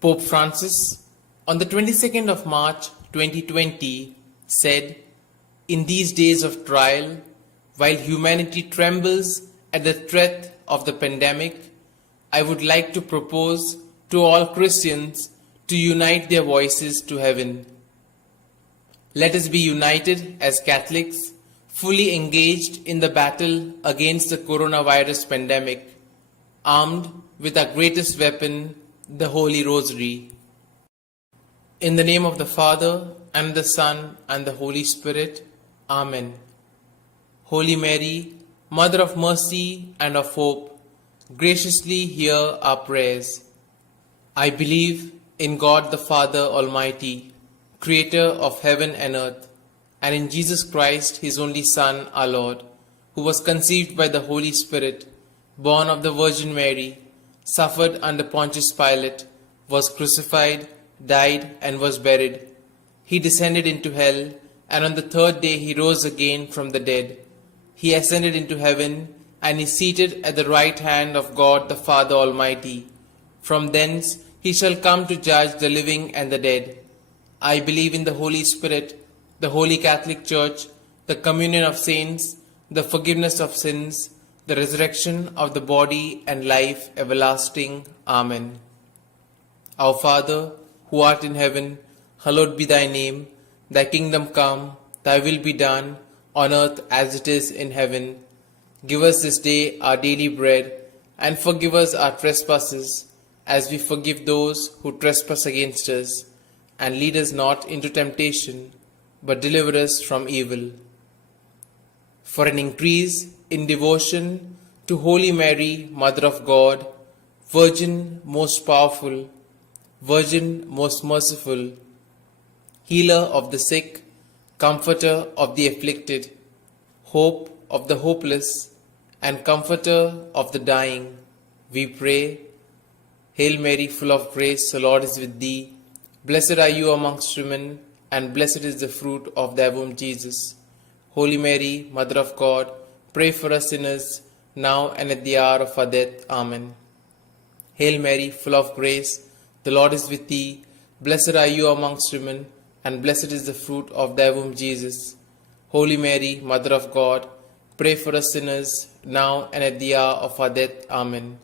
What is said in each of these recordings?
Pope Francis, on the 22nd of March 2020, said, "In these days of trial, while humanity trembles at the threat of the pandemic, I would like to propose to all Christians to unite their voices to heaven. Let us be united as Catholics, fully engaged in the battle against the coronavirus pandemic, armed with our greatest weapon, the Holy Rosary. In the name of the Father, and the Son, and the Holy Spirit. Amen. Holy Mary, Mother of Mercy and of Hope, graciously hear our prayers. I believe in God the Father Almighty, Creator of heaven and earth, and in Jesus Christ, His only Son, our Lord, who was conceived by the Holy Spirit, born of the Virgin Mary, suffered under Pontius Pilate, was crucified, died, and was buried. He descended into hell, and on the third day He rose again from the dead. He ascended into heaven, and is seated at the right hand of God the Father Almighty. From thence He shall come to judge the living and the dead. I believe in the Holy Spirit, the Holy Catholic Church, the communion of saints, the forgiveness of sins, the resurrection of the body, and life everlasting. Amen. Our Father, who art in heaven, hallowed be thy name. Thy kingdom come, thy will be done, on earth as it is in heaven. Give us this day our daily bread, and forgive us our trespasses, as we forgive those who trespass against us. And lead us not into temptation, but deliver us from evil. For an increase in devotion to Holy Mary, Mother of God, Virgin most powerful, Virgin most merciful, Healer of the sick, Comforter of the afflicted, Hope of the hopeless, and Comforter of the dying, we pray. Hail Mary, full of grace, the Lord is with thee. Blessed are you amongst women, and blessed is the fruit of thy womb, Jesus. Holy Mary, Mother of God, pray for us sinners, now and at the hour of our death. Amen. Hail Mary, full of grace, the Lord is with thee. Blessed are you amongst women, and blessed is the fruit of thy womb, Jesus. Holy Mary, Mother of God, pray for us sinners, now and at the hour of our death. Amen.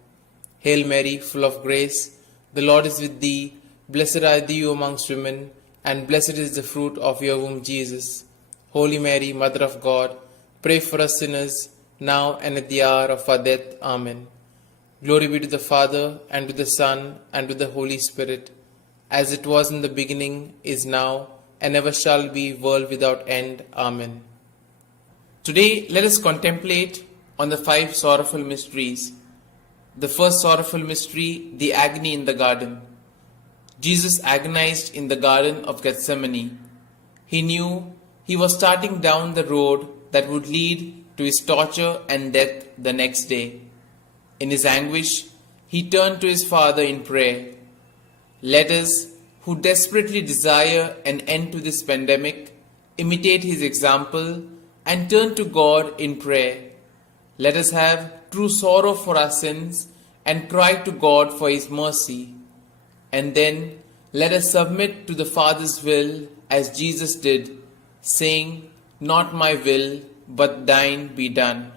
Hail Mary, full of grace, the Lord is with thee. Blessed are you amongst women, and blessed is the fruit of your womb, Jesus. Holy Mary, Mother of God, pray for us sinners, now and at the hour of our death. Amen. Glory be to the Father, and to the Son, and to the Holy Spirit, as it was in the beginning, is now, and ever shall be, world without end. Amen. Today, let us contemplate on the 5 sorrowful mysteries. The first sorrowful mystery, the agony in the garden. Jesus agonized in the Garden of Gethsemane. He knew he was starting down the road that would lead to his torture and death the next day. In his anguish, he turned to his Father in prayer. Let us, who desperately desire an end to this pandemic, imitate his example and turn to God in prayer. Let us have true sorrow for our sins and cry to God for his mercy. And then let us submit to the Father's will as Jesus did, saying, "Not my will, but thine be done."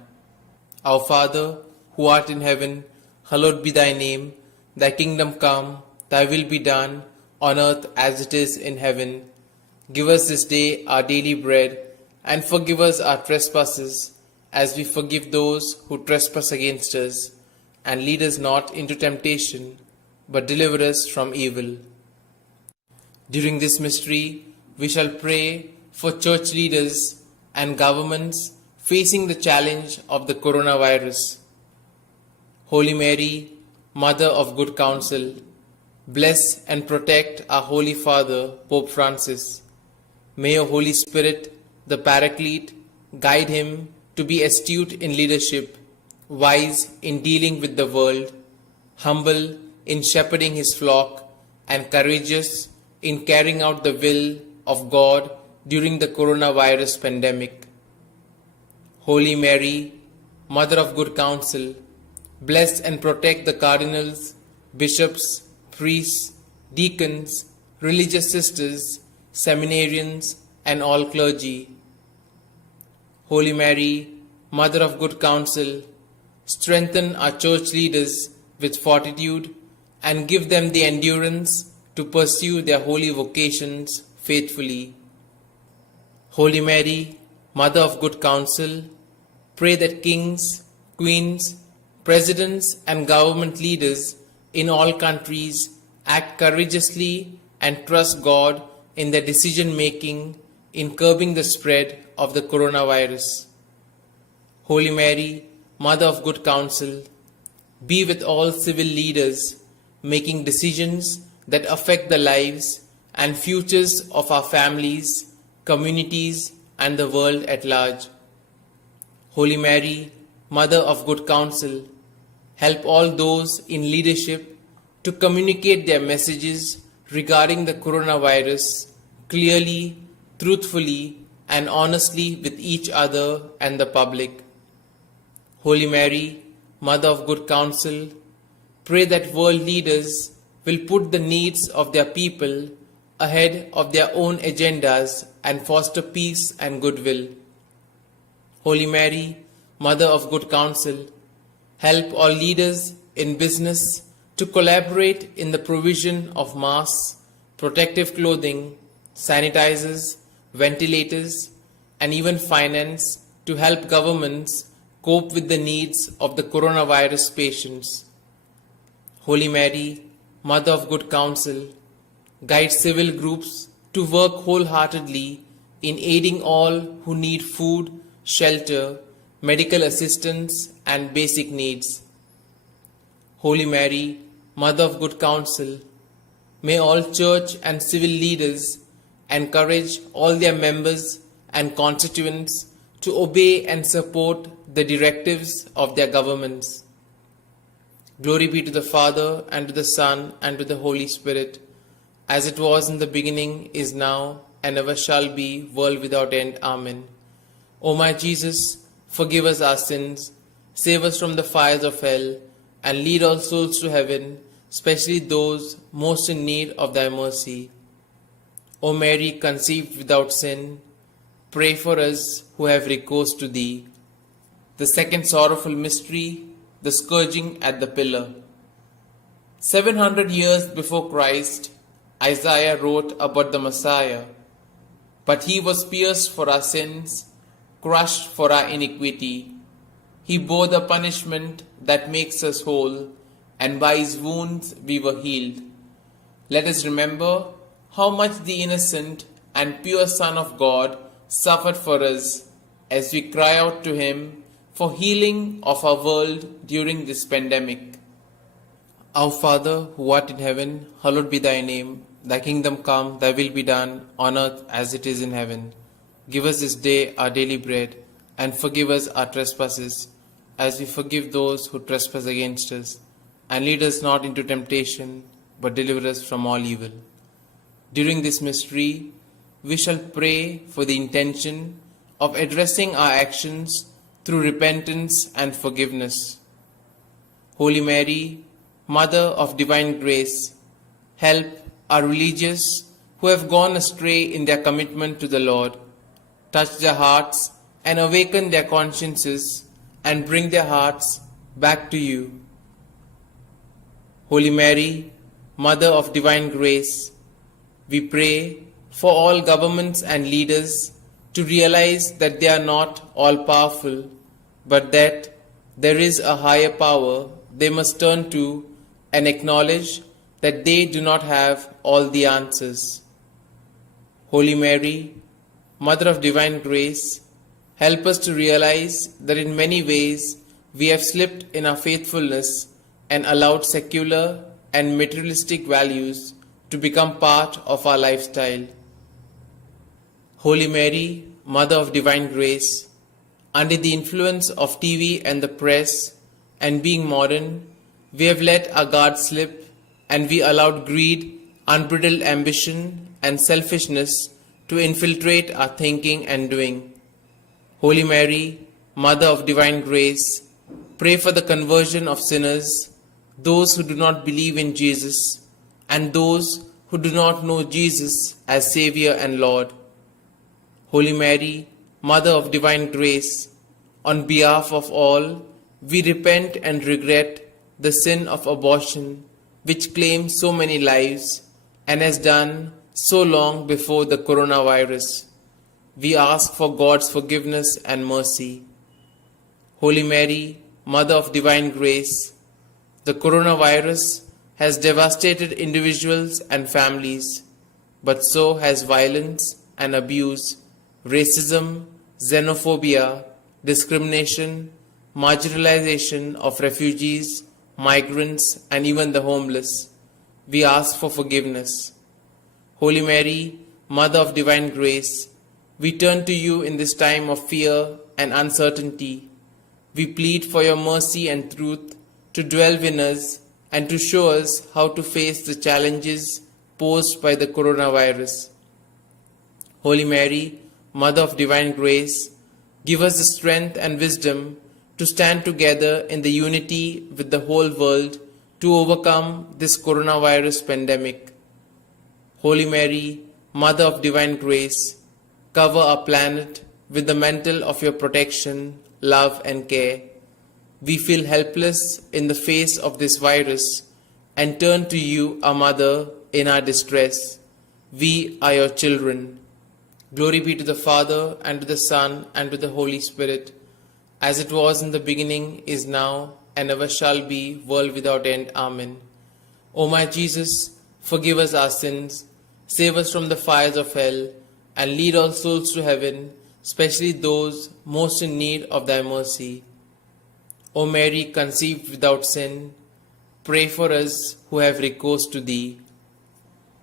Our Father, who art in heaven, hallowed be thy name. Thy kingdom come, thy will be done, on earth as it is in heaven. Give us this day our daily bread, and forgive us our trespasses, as we forgive those who trespass against us. And lead us not into temptation, but deliver us from evil. During this mystery, we shall pray for church leaders and governments facing the challenge of the coronavirus. Holy Mary, Mother of Good Counsel, bless and protect our Holy Father, Pope Francis. May your Holy Spirit, the Paraclete, guide him to be astute in leadership, wise in dealing with the world, humble in shepherding his flock, and courageous in carrying out the will of God during the coronavirus pandemic. Holy Mary, Mother of Good Counsel, bless and protect the cardinals, bishops, priests, deacons, religious sisters, seminarians, and all clergy. Holy Mary, Mother of Good Counsel, strengthen our church leaders with fortitude and give them the endurance to pursue their holy vocations faithfully. Holy Mary, Mother of Good Counsel, pray that kings, queens, presidents, and government leaders in all countries act courageously and trust God in their decision making in curbing the spread of the coronavirus. Holy Mary, Mother of Good Counsel, be with all civil leaders making decisions that affect the lives and futures of our families, communities, and the world at large. Holy Mary, Mother of Good Counsel, help all those in leadership to communicate their messages regarding the coronavirus clearly, truthfully, and honestly with each other and the public. Holy Mary, Mother of Good Counsel, pray that world leaders will put the needs of their people ahead of their own agendas and foster peace and goodwill. Holy Mary, Mother of Good Counsel, help all leaders in business to collaborate in the provision of masks, protective clothing, sanitizers, ventilators, and even finance to help governments cope with the needs of the coronavirus patients. Holy Mary, Mother of Good Counsel, guide civil groups to work wholeheartedly in aiding all who need food, shelter, medical assistance, and basic needs. Holy Mary, Mother of Good Counsel, may all church and civil leaders encourage all their members and constituents to obey and support the directives of their governments. Glory be to the Father, and to the Son, and to the Holy Spirit, as it was in the beginning, is now, and ever shall be, world without end. Amen. O my Jesus, forgive us our sins, save us from the fires of hell, and lead all souls to heaven, especially those most in need of thy mercy. O Mary, conceived without sin, pray for us who have recourse to thee. The second sorrowful mystery, the scourging at the pillar. 700 years before Christ, Isaiah wrote about the Messiah. But he was pierced for our sins, crushed for our iniquity. He bore the punishment that makes us whole, and by his wounds we were healed. Let us remember how much the innocent and pure Son of God suffered for us, as we cry out to him for healing of our world during this pandemic. Our Father, who art in heaven, hallowed be thy name. Thy kingdom come, thy will be done, on earth as it is in heaven. Give us this day our daily bread, and forgive us our trespasses, as we forgive those who trespass against us. And lead us not into temptation, but deliver us from all evil. During this mystery, we shall pray for the intention of addressing our actions through repentance and forgiveness. Holy Mary, Mother of Divine Grace, help our religious who have gone astray in their commitment to the Lord. Touch their hearts and awaken their consciences and bring their hearts back to you. Holy Mary, Mother of Divine Grace, we pray for all governments and leaders to realize that they are not all powerful, but that there is a higher power they must turn to, and acknowledge that they do not have all the answers. Holy Mary, Mother of Divine Grace, help us to realize that in many ways we have slipped in our faithfulness and allowed secular and materialistic values to become part of our lifestyle. Holy Mary, Mother of Divine Grace, under the influence of TV and the press and being modern, we have let our guard slip and we allowed greed, unbridled ambition, and selfishness to infiltrate our thinking and doing. Holy Mary, Mother of Divine Grace, pray for the conversion of sinners, those who do not believe in Jesus, and those who do not know Jesus as Savior and Lord. Holy Mary, Mother of Divine Grace, on behalf of all, we repent and regret the sin of abortion which claims so many lives and has done so long before the coronavirus. We ask for God's forgiveness and mercy. Holy Mary, Mother of Divine Grace, the coronavirus has devastated individuals and families, but so has violence and abuse, racism, xenophobia, discrimination, marginalization of refugees, migrants, and even the homeless. We ask for forgiveness. Holy Mary, Mother of Divine Grace, we turn to you in this time of fear and uncertainty. We plead for your mercy and truth to dwell in us and to show us how to face the challenges posed by the coronavirus. Holy Mary, Mother of Divine Grace, give us the strength and wisdom to stand together in the unity with the whole world to overcome this coronavirus pandemic. Holy Mary, Mother of Divine Grace, cover our planet with the mantle of your protection, love, and care. We feel helpless in the face of this virus and turn to you, our Mother, in our distress. We are your children. Glory be to the Father, and to the Son, and to the Holy Spirit, as it was in the beginning, is now, and ever shall be, world without end. Amen. O my Jesus, forgive us our sins, save us from the fires of hell, and lead all souls to heaven, especially those most in need of thy mercy. O Mary, conceived without sin, pray for us who have recourse to thee.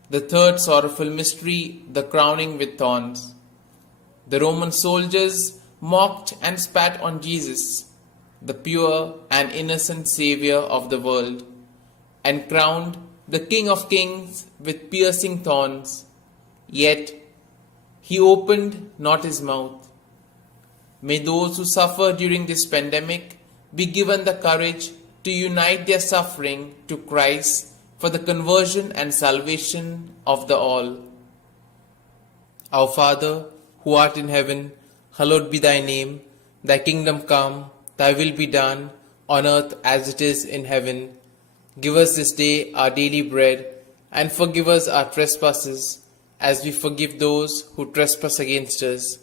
The third sorrowful mystery, the crowning with thorns. The Roman soldiers mocked and spat on Jesus, the pure and innocent Saviour of the world, and crowned the King of Kings with piercing thorns. Yet he opened not his mouth. May those who suffer during this pandemic be given the courage to unite their suffering to Christ for the conversion and salvation of the all. Our Father, who art in heaven, hallowed be thy name. Thy kingdom come, thy will be done, on earth as it is in heaven. Give us this day our daily bread, and forgive us our trespasses, as we forgive those who trespass against us.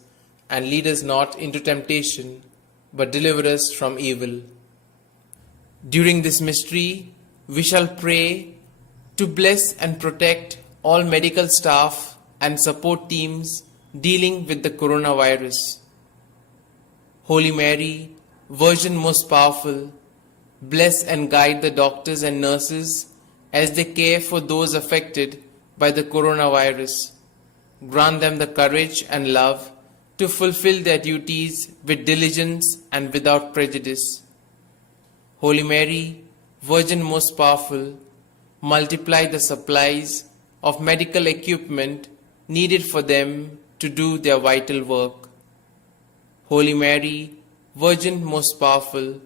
And lead us not into temptation, but deliver us from evil. During this mystery, we shall pray to bless and protect all medical staff and support teams dealing with the coronavirus. Holy Mary, Virgin most powerful, bless and guide the doctors and nurses as they care for those affected by the coronavirus. Grant them the courage and love to fulfill their duties with diligence and without prejudice. Holy Mary, Virgin most powerful, multiply the supplies of medical equipment needed for them to do their vital work. Holy Mary, Virgin most powerful,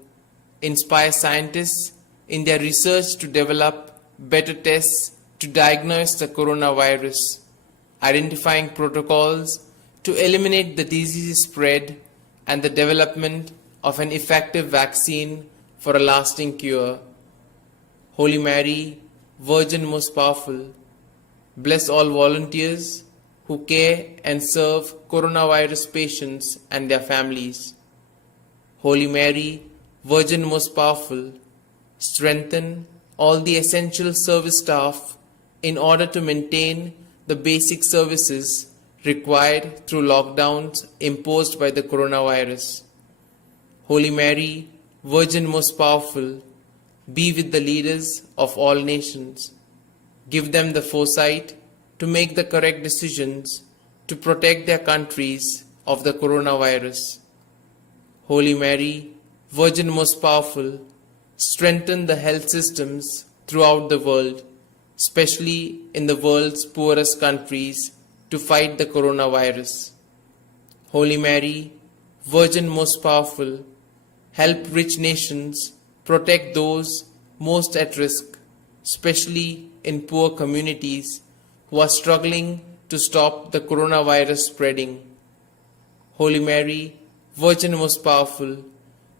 inspire scientists in their research to develop better tests to diagnose the coronavirus, identifying protocols to eliminate the disease spread and the development of an effective vaccine for a lasting cure. Holy Mary, Virgin most powerful, bless all volunteers who care and serve coronavirus patients and their families. Holy Mary, Virgin most powerful, strengthen all the essential service staff in order to maintain the basic services required through lockdowns imposed by the coronavirus. Holy Mary, Virgin most powerful, be with the leaders of all nations. Give them the foresight to make the correct decisions to protect their countries of the coronavirus. Holy Mary, Virgin most powerful, strengthen the health systems throughout the world, especially in the world's poorest countries, to fight the coronavirus. Holy Mary, Virgin most powerful, help rich nations protect those most at risk, especially in poor communities who are struggling to stop the coronavirus spreading. Holy Mary, Virgin most powerful,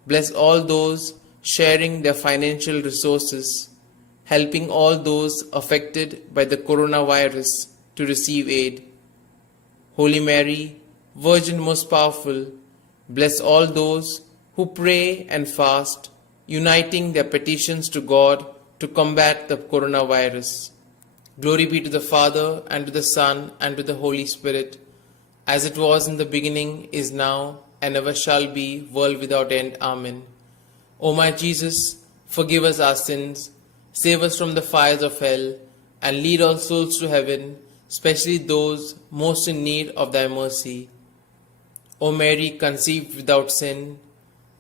bless all those sharing their financial resources, helping all those affected by the coronavirus to receive aid. Holy Mary, Virgin most powerful, bless all those who pray and fast, uniting their petitions to God to combat the coronavirus. Glory be to the Father, and to the Son, and to the Holy Spirit, as it was in the beginning, is now, and ever shall be, world without end. Amen. O my Jesus, forgive us our sins, save us from the fires of hell, and lead all souls to heaven, especially those most in need of thy mercy. O Mary, conceived without sin,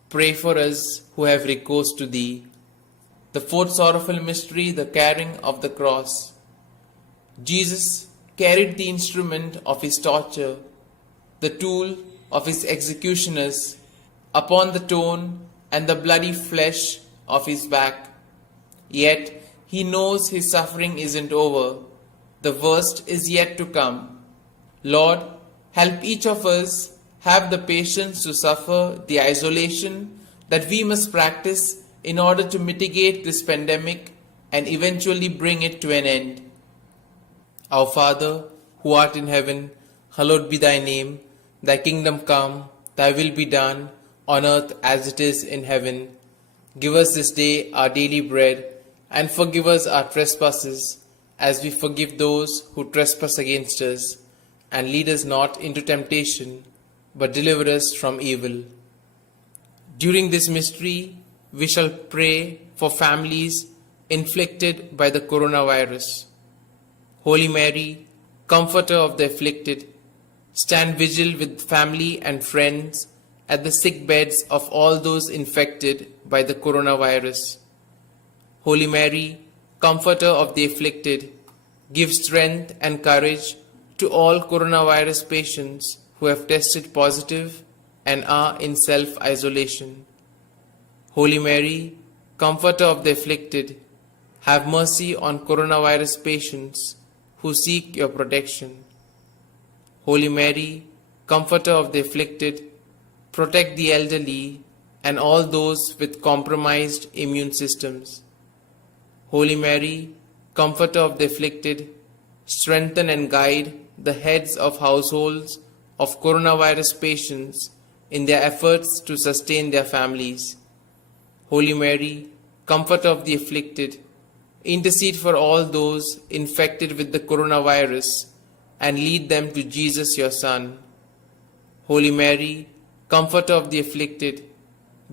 pray for us who have recourse to thee. The fourth sorrowful mystery, the carrying of the cross. Jesus carried the instrument of his torture, the tool of his executioners, upon the torn and the bloody flesh of his back. Yet he knows his suffering isn't over. The worst is yet to come. Lord, help each of us have the patience to suffer the isolation that we must practice in order to mitigate this pandemic and eventually bring it to an end. Our Father, who art in heaven, hallowed be thy name. Thy kingdom come, thy will be done, on earth as it is in heaven. Give us this day our daily bread, and forgive us our trespasses, as we forgive those who trespass against us. And lead us not into temptation, but deliver us from evil. During this mystery, we shall pray for families inflicted by the coronavirus. Holy Mary, Comforter of the afflicted, stand vigil with family and friends at the sick beds of all those infected by the coronavirus. Holy Mary, Comforter of the afflicted, give strength and courage to all coronavirus patients who have tested positive and are in self-isolation. Holy Mary, Comforter of the afflicted, have mercy on coronavirus patients who seek your protection. Holy Mary, Comforter of the afflicted, protect the elderly and all those with compromised immune systems. Holy Mary, Comforter of the afflicted, strengthen and guide the heads of households of coronavirus patients in their efforts to sustain their families. Holy Mary, Comforter of the afflicted, intercede for all those infected with the coronavirus and lead them to Jesus, your Son. Holy Mary, Comforter of the afflicted,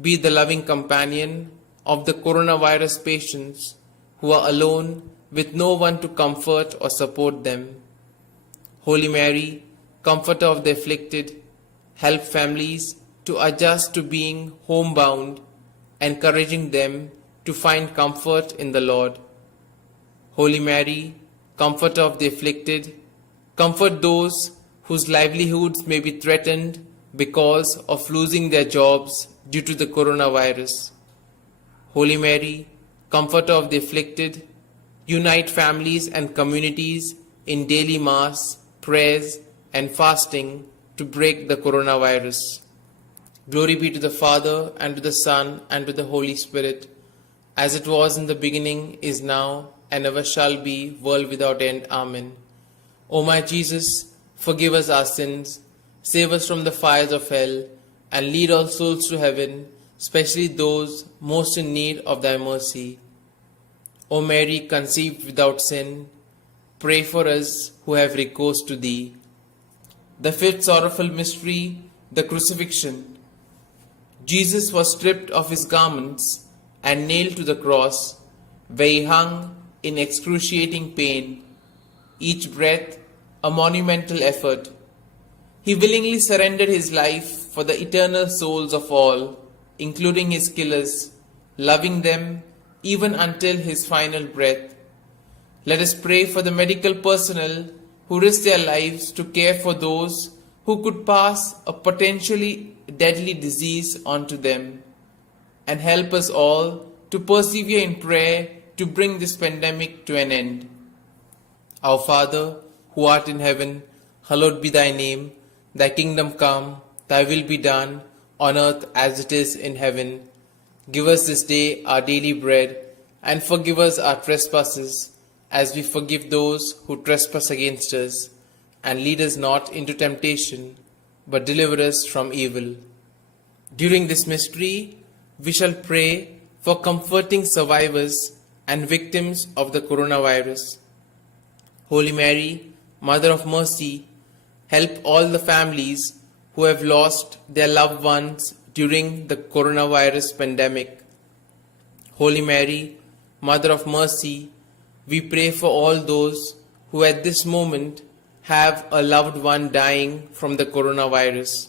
be the loving companion of the coronavirus patients who are alone with no one to comfort or support them. Holy Mary, Comforter of the afflicted, help families to adjust to being homebound, encouraging them to find comfort in the Lord. Holy Mary, Comforter of the afflicted, comfort those whose livelihoods may be threatened because of losing their jobs due to the coronavirus. Holy Mary, Comforter of the afflicted, unite families and communities in daily Mass, prayers, and fasting to break the coronavirus. Glory be to the Father, and to the Son, and to the Holy Spirit, as it was in the beginning, is now, and ever shall be, world without end. Amen. O my Jesus, forgive us our sins, save us from the fires of hell, and lead all souls to heaven, especially those most in need of thy mercy. O Mary, conceived without sin, pray for us who have recourse to thee. The fifth sorrowful mystery, the crucifixion. Jesus was stripped of his garments and nailed to the cross, where he hung in excruciating pain, each breath a monumental effort. He willingly surrendered his life for the eternal souls of all, including his killers, loving them even until his final breath. Let us pray for the medical personnel who risk their lives to care for those who could pass a potentially deadly disease onto them, and help us all to persevere in prayer to bring this pandemic to an end. Our Father, who art in heaven, hallowed be thy name. Thy kingdom come, thy will be done, on earth as it is in heaven. Give us this day our daily bread, and forgive us our trespasses, as we forgive those who trespass against us. And lead us not into temptation, but deliver us from evil. During this mystery, we shall pray for comforting survivors and victims of the coronavirus. Holy Mary, Mother of Mercy, help all the families who have lost their loved ones during the coronavirus pandemic. Holy Mary, Mother of Mercy, we pray for all those who at this moment have a loved one dying from the coronavirus.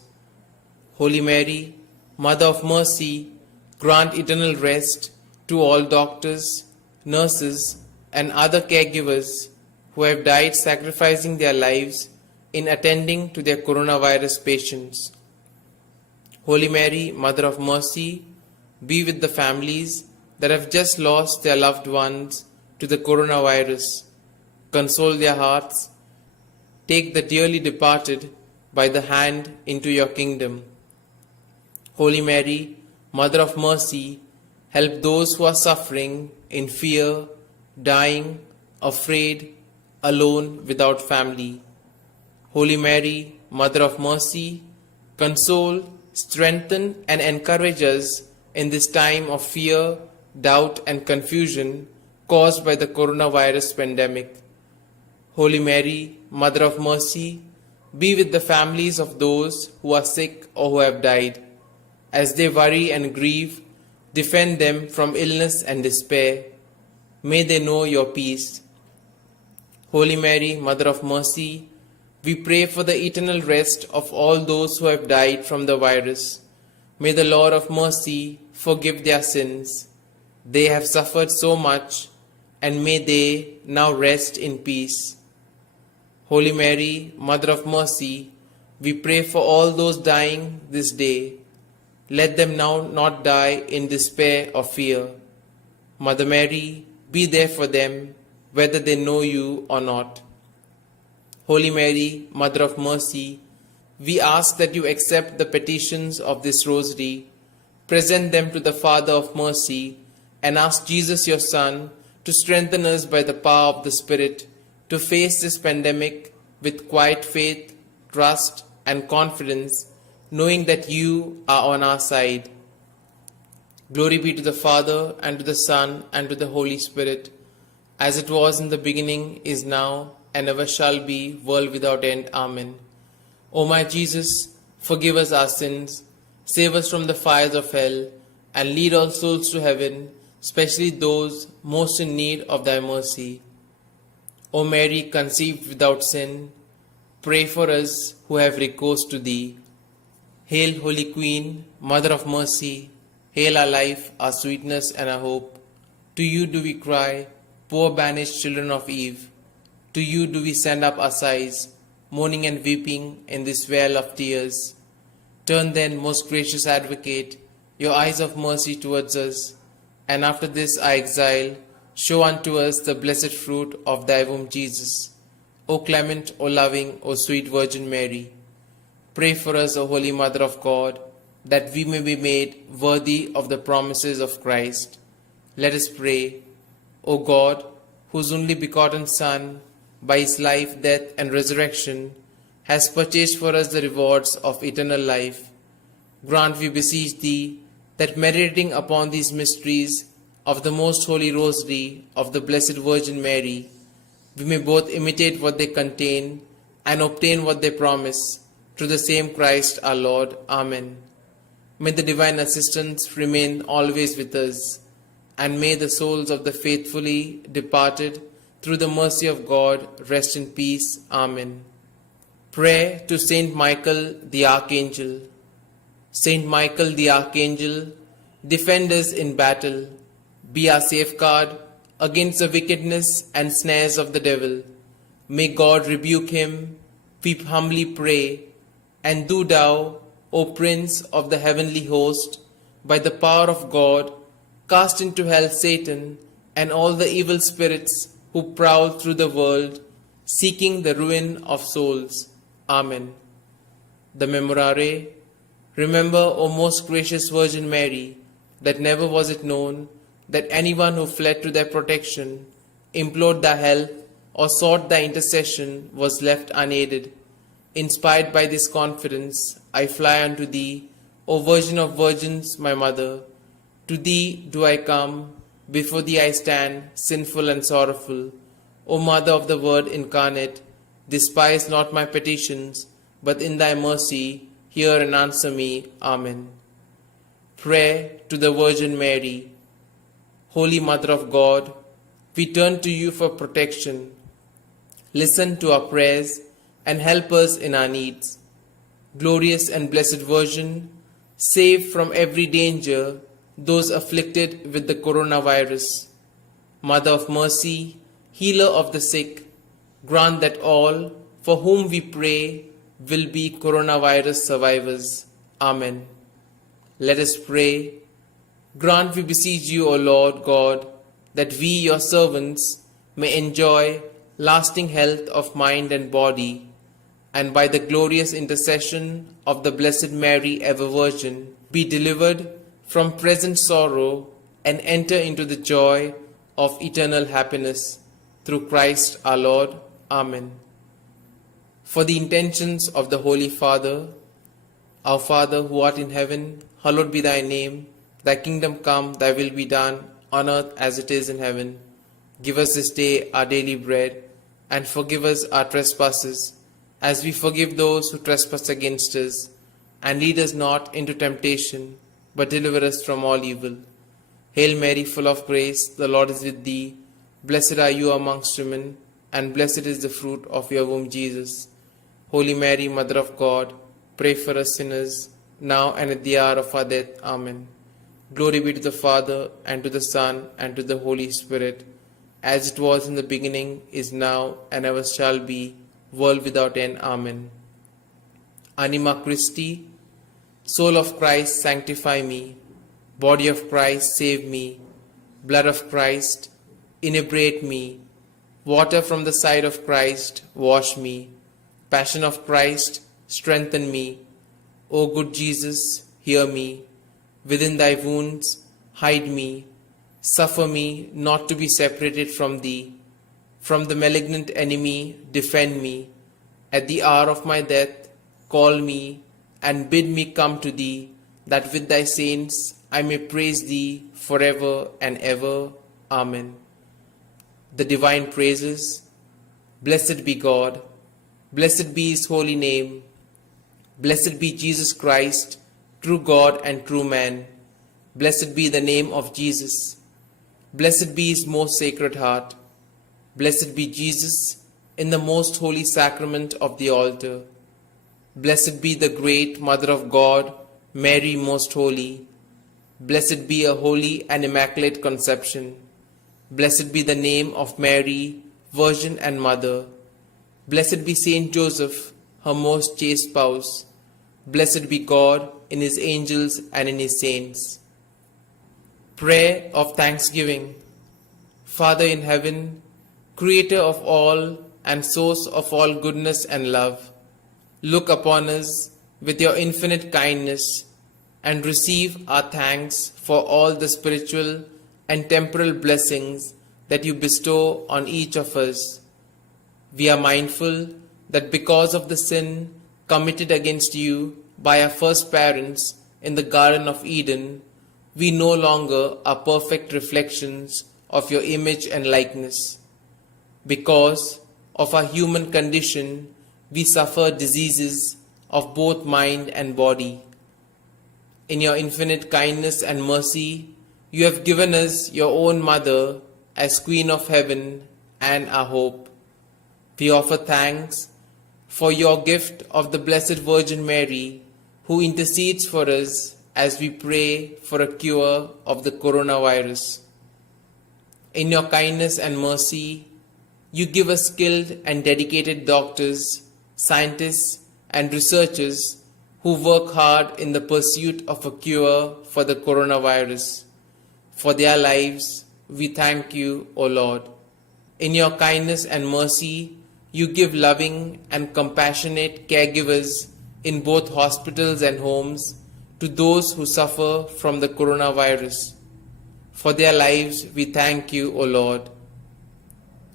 Holy Mary, Mother of Mercy, grant eternal rest to all doctors, nurses, and other caregivers who have died sacrificing their lives in attending to their coronavirus patients. Holy Mary, Mother of Mercy, be with the families that have just lost their loved ones to the coronavirus. Console their hearts. Take the dearly departed by the hand into your kingdom. Holy Mary, Mother of Mercy, help those who are suffering in fear, dying, afraid, alone, without family. Holy Mary, Mother of Mercy, console, strengthen, and encourage us in this time of fear, doubt, and confusion caused by the coronavirus pandemic. Holy Mary, Mother of Mercy, be with the families of those who are sick or who have died. As they worry and grieve, defend them from illness and despair. May they know your peace. Holy Mary, Mother of Mercy, we pray for the eternal rest of all those who have died from the virus. May the Lord of Mercy forgive their sins. They have suffered so much, and may they now rest in peace. Holy Mary, Mother of Mercy, we pray for all those dying this day. Let them now not die in despair or fear. Mother Mary, be there for them, whether they know you or not. Holy Mary, Mother of Mercy, we ask that you accept the petitions of this rosary, present them to the Father of Mercy, and ask Jesus, your Son, to strengthen us by the power of the Spirit to face this pandemic with quiet faith, trust, and confidence, knowing that you are on our side. Glory be to the Father, and to the Son, and to the Holy Spirit, as it was in the beginning, is now, and ever shall be, world without end. Amen. O my Jesus, forgive us our sins, save us from the fires of hell, and lead all souls to heaven, especially those most in need of thy mercy. O Mary, conceived without sin, pray for us who have recourse to thee. Hail, Holy Queen, Mother of Mercy, hail our life, our sweetness, and our hope. To you do we cry, poor banished children of Eve. To you do we send up our sighs, mourning and weeping in this vale of tears. Turn then, most gracious Advocate, your eyes of mercy towards us, and after this our exile, show unto us the blessed fruit of thy womb, Jesus. O clement, O loving, O sweet Virgin Mary, pray for us, O Holy Mother of God, that we may be made worthy of the promises of Christ. Let us pray. O God, whose only begotten Son, by his life, death, and resurrection, has purchased for us the rewards of eternal life, grant, we beseech thee, that meditating upon these mysteries of the most holy rosary of the Blessed Virgin Mary, we may both imitate what they contain and obtain what they promise, through the same Christ our Lord. Amen. May the divine assistance remain always with us, and may the souls of the faithfully departed, through the mercy of God, rest in peace. Amen. Prayer to Saint Michael the Archangel. Saint Michael the Archangel, defend us in battle. Be our safeguard against the wickedness and snares of the devil. May God rebuke him, we humbly pray. And do thou, O Prince of the heavenly host, by the power of God, cast into hell Satan and all the evil spirits who prowl through the world, seeking the ruin of souls. Amen. The Memorare. Remember, O most gracious Virgin Mary, that never was it known that anyone who fled to thy protection, implored thy help, or sought thy intercession was left unaided. Inspired by this confidence, I fly unto thee, O Virgin of Virgins, my Mother. To thee do I come, before thee I stand, sinful and sorrowful. O Mother of the Word incarnate, despise not my petitions, but in thy mercy hear and answer me. Amen. Prayer to the Virgin Mary. Holy Mother of God, we turn to you for protection. Listen to our prayers and help us in our needs. Glorious and blessed Virgin, save from every danger those afflicted with the coronavirus. Mother of mercy, healer of the sick, grant that all for whom we pray will be coronavirus survivors. Amen. Let us pray. Grant, we beseech you, O Lord God, that we, your servants, may enjoy lasting health of mind and body, and by the glorious intercession of the Blessed Mary, ever Virgin, be delivered from present sorrow and enter into the joy of eternal happiness. Through Christ our Lord. Amen. For the intentions of the Holy Father, our Father who art in heaven, hallowed be thy name. Thy kingdom come, thy will be done, on earth as it is in heaven. Give us this day our daily bread, and forgive us our trespasses, as we forgive those who trespass against us. And lead us not into temptation, but deliver us from all evil. Hail Mary, full of grace, the Lord is with thee. Blessed are you amongst women, and blessed is the fruit of your womb, Jesus. Holy Mary, Mother of God, pray for us sinners, now and at the hour of our death. Amen. Glory be to the Father, and to the Son, and to the Holy Spirit, as it was in the beginning, is now, and ever shall be, world without end. Amen. Anima Christi, soul of Christ, sanctify me. Body of Christ, save me. Blood of Christ, inebriate me. Water from the side of Christ, wash me. Passion of Christ, strengthen me. O good Jesus, hear me. Within thy wounds, hide me. Suffer me not to be separated from thee. From the malignant enemy, defend me. At the hour of my death, call me and bid me come to thee, that with thy saints I may praise thee forever and ever. Amen. The Divine Praises. Blessed be God. Blessed be his holy name. Blessed be Jesus Christ, true God and true man. Blessed be the name of Jesus. Blessed be his most sacred heart. Blessed be Jesus in the most holy sacrament of the altar. Blessed be the great Mother of God, Mary most holy. Blessed be a holy and immaculate conception. Blessed be the name of Mary, Virgin and Mother. Blessed be Saint Joseph, her most chaste spouse. Blessed be God in his angels and in his saints. Prayer of Thanksgiving. Father in heaven, Creator of all and source of all goodness and love, look upon us with your infinite kindness and receive our thanks for all the spiritual and temporal blessings that you bestow on each of us. We are mindful that because of the sin committed against you by our first parents in the Garden of Eden, we no longer are perfect reflections of your image and likeness. Because of our human condition, we suffer diseases of both mind and body. In your infinite kindness and mercy, you have given us your own Mother as Queen of Heaven and our hope. We offer thanks for your gift of the Blessed Virgin Mary, who intercedes for us as we pray for a cure of the coronavirus. In your kindness and mercy, you give us skilled and dedicated doctors, scientists, and researchers who work hard in the pursuit of a cure for the coronavirus. For their lives, we thank you, O Lord. In your kindness and mercy, you give loving and compassionate caregivers in both hospitals and homes to those who suffer from the coronavirus. For their lives, we thank you, O Lord.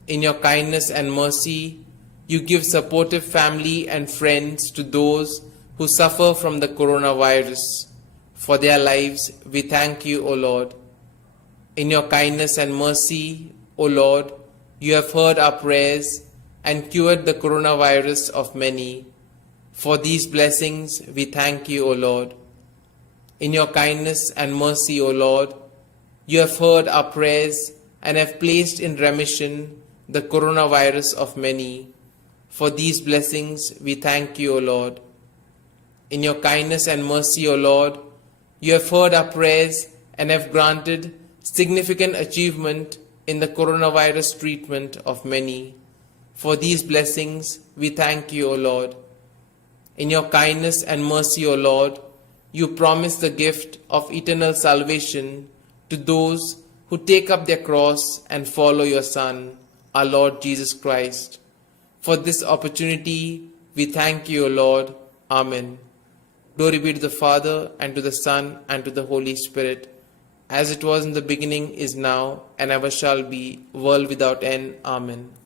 In your kindness and mercy, you give supportive family and friends to those who suffer from the coronavirus. For their lives, we thank you, O Lord. In your kindness and mercy, O Lord, you have heard our prayers and cured the coronavirus of many. For these blessings, we thank you, O Lord. In your kindness and mercy, O Lord, you have heard our prayers and have placed in remission the coronavirus of many. For these blessings, we thank you, O Lord. In your kindness and mercy, O Lord, you have heard our prayers and have granted significant achievement in the coronavirus treatment of many. For these blessings, we thank you, O Lord. In your kindness and mercy, O Lord, you promise the gift of eternal salvation to those who take up their cross and follow your Son, our Lord Jesus Christ. For this opportunity, we thank you, O Lord. Amen. Glory be to the Father, and to the Son, and to the Holy Spirit, as it was in the beginning, is now, and ever shall be, world without end. Amen.